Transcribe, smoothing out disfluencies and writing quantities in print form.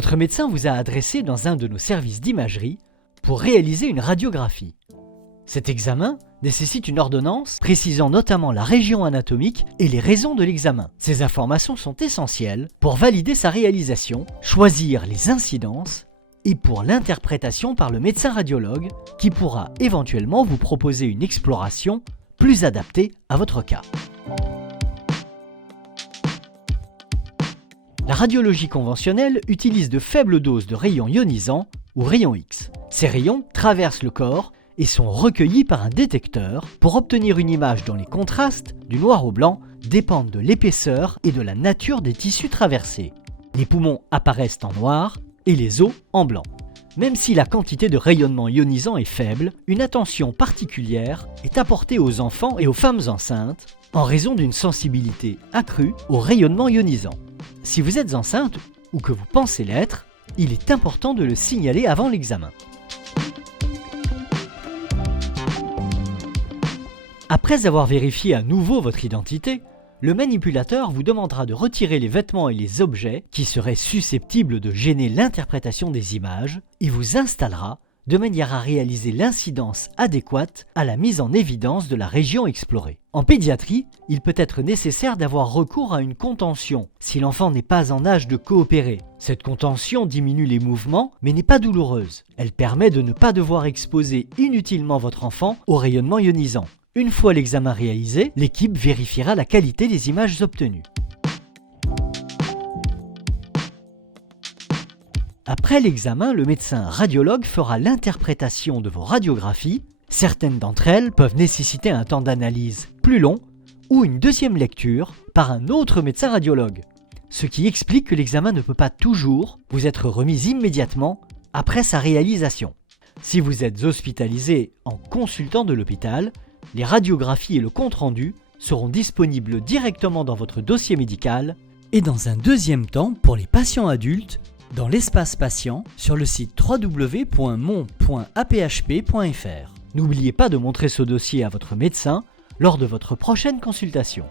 Votre médecin vous a adressé dans un de nos services d'imagerie pour réaliser une radiographie. Cet examen nécessite une ordonnance précisant notamment la région anatomique et les raisons de l'examen. Ces informations sont essentielles pour valider sa réalisation, choisir les incidences et pour l'interprétation par le médecin radiologue qui pourra éventuellement vous proposer une exploration plus adaptée à votre cas. La radiologie conventionnelle utilise de faibles doses de rayons ionisants ou rayons X. Ces rayons traversent le corps et sont recueillis par un détecteur pour obtenir une image dont les contrastes, du noir au blanc, dépendent de l'épaisseur et de la nature des tissus traversés. Les poumons apparaissent en noir et les os en blanc. Même si la quantité de rayonnement ionisant est faible, une attention particulière est apportée aux enfants et aux femmes enceintes en raison d'une sensibilité accrue au rayonnement ionisant. Si vous êtes enceinte ou que vous pensez l'être, il est important de le signaler avant l'examen. Après avoir vérifié à nouveau votre identité, le manipulateur vous demandera de retirer les vêtements et les objets qui seraient susceptibles de gêner l'interprétation des images et vous installera de manière à réaliser l'incidence adéquate à la mise en évidence de la région explorée. En pédiatrie, il peut être nécessaire d'avoir recours à une contention si l'enfant n'est pas en âge de coopérer. Cette contention diminue les mouvements mais n'est pas douloureuse. Elle permet de ne pas devoir exposer inutilement votre enfant au rayonnement ionisant. Une fois l'examen réalisé, l'équipe vérifiera la qualité des images obtenues. Après l'examen, le médecin radiologue fera l'interprétation de vos radiographies. Certaines d'entre elles peuvent nécessiter un temps d'analyse plus long ou une deuxième lecture par un autre médecin radiologue, ce qui explique que l'examen ne peut pas toujours vous être remis immédiatement après sa réalisation. Si vous êtes hospitalisé en consultant de l'hôpital, les radiographies et le compte-rendu seront disponibles directement dans votre dossier médical et dans un deuxième temps pour les patients adultes dans l'espace patient sur le site www.mon.aphp.fr. N'oubliez pas de montrer ce dossier à votre médecin lors de votre prochaine consultation.